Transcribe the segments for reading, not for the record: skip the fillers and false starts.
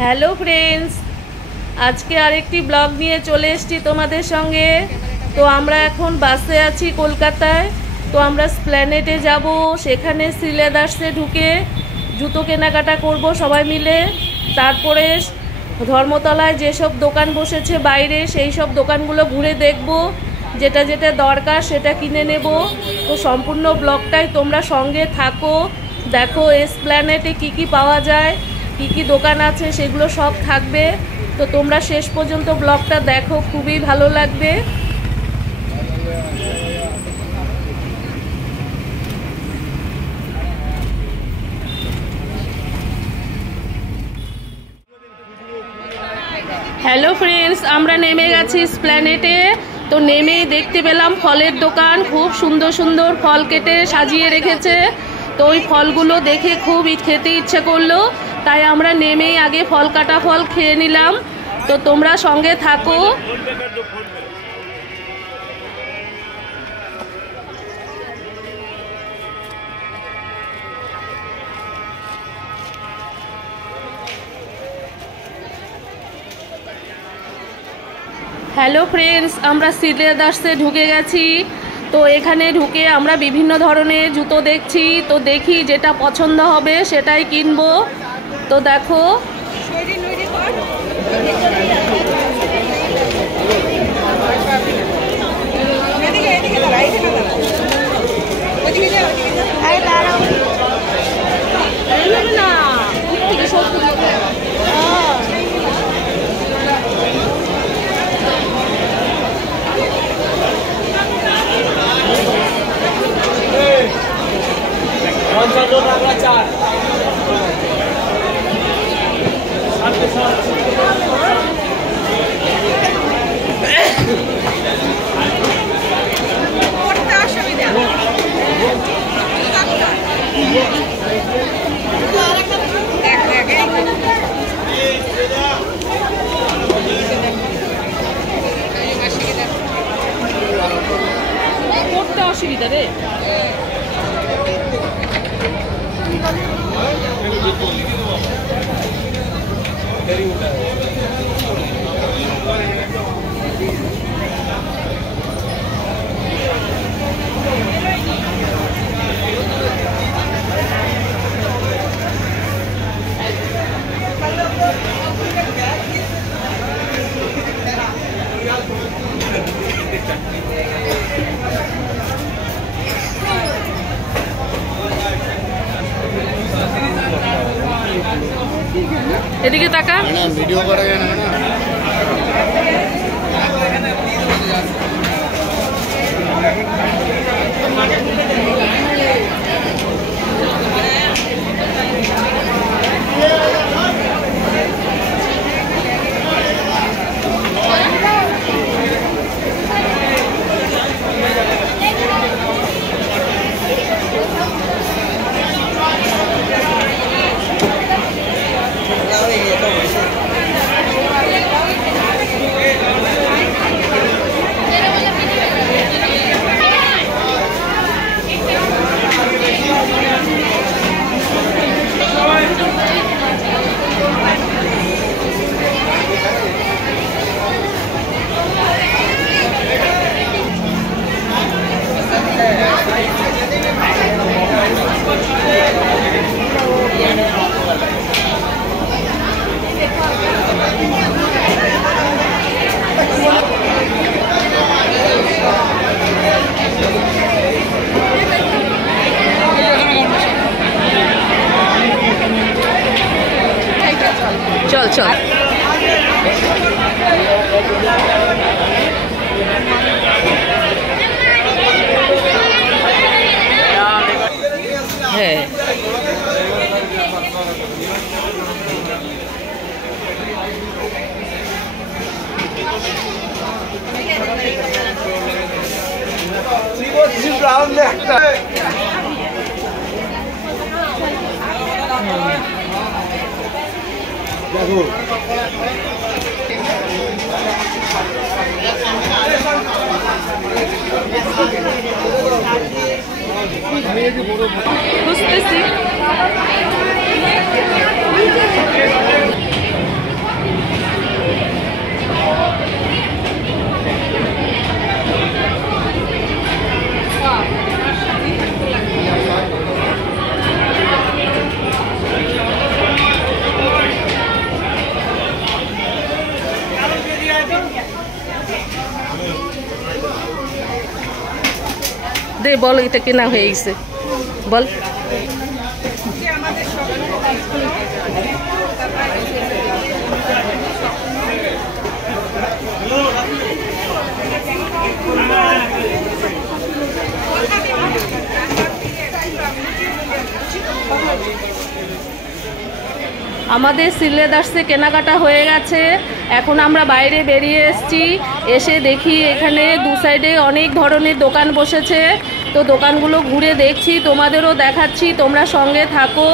Hello friends, আজকে আরেকটি blog নিয়ে চলে এসেছি তোমাদের সঙ্গে। তো আমরা এখন বাসে আছি কলকাতায়। তো আমরা স্প্ল্যানেডে যাব, সেখানে শ্রীলেদার্সে ঢুকে জুতো কেনাকাটা করব সবাই মিলে। তারপরে ধর্মতলায় যেসব দোকান বসেছে বাইরে, সেই সব দোকানগুলো ঘুরে দেখব, যেটা যেটা দরকার সেটা কিনে নেব। তো সম্পূর্ণ ব্লগটাই তোমরা সঙ্গে থাকো, দেখো এসপ্ল্যানেডে কী কী পাওয়া যায়, কী কী দোকান আছে সেগুলো সব থাকবে। তো তোমরা শেষ পর্যন্ত ব্লগটা দেখো, খুবই ভালো লাগবে। হ্যালো ফ্রেন্ডস, আমরা নেমে গেছি এসপ্ল্যানেডে। তো নেমেই দেখতে পেলাম ফলের দোকান, খুব সুন্দর সুন্দর ফল কেটে সাজিয়ে রেখেছে। তো ওই ফলগুলো দেখে খুব খেতে ইচ্ছে করলো, তাই আমরা নেমেই আগে ফল কাটা ফল খেয়ে নিলাম। তো তোমরা সঙ্গে থাকো। হ্যালো ফ্রেন্ডস, আমরা শ্রীলেদার্সে ঢুকে গেছি। তো এখানে ঢুকে আমরা বিভিন্ন ধরনের জুতো দেখছি। তো দেখি যেটা পছন্দ হবে সেটাই কিনবো। তো দেখো, অসুবিধা রে। এদিকে তাকা, ভিডিও করা যায় না। চল চল। হ্যাঁ, দেখো বুঝতেছি। দে বল, এটা কেনা হয়ে গেছে বল। আমাদের সিলেদার্সে কেনাকাটা হয়ে গেছে। এখন আমরা বাইরে বেরিয়ে এসেছি। এসে দেখি এখানে দু সাইডে অনেক ধরনের দোকান বসেছে। তো দোকানগুলো ঘুরে দেখছি, তোমাদেরও দেখাচ্ছি, তোমরা সঙ্গে থাকো।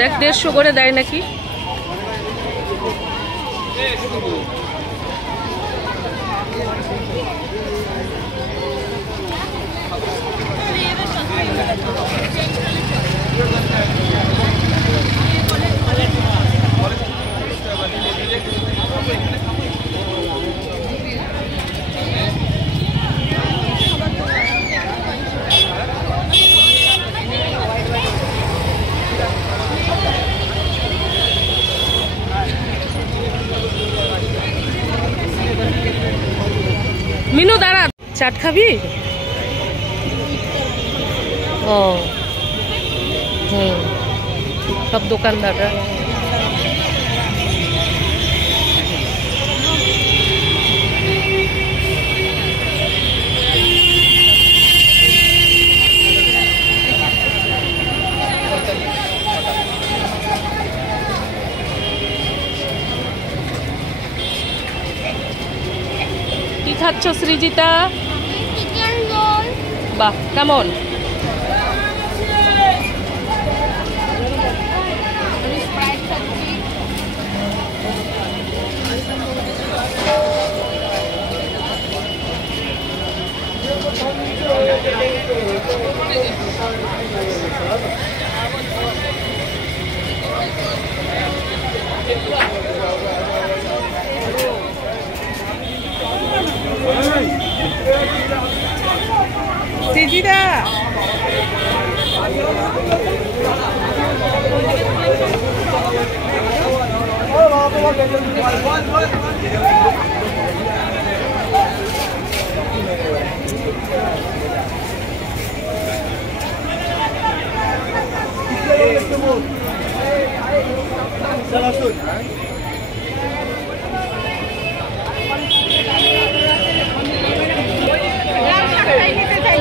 দেখ 150 করে দেয় নাকি। মিনু দাঁড়া, চাট খাবি? ও সব দোকানদাররা। কি খাচ্ছ সৃজিতা? বাহ, কেমন? সৃজিতা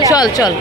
চল চল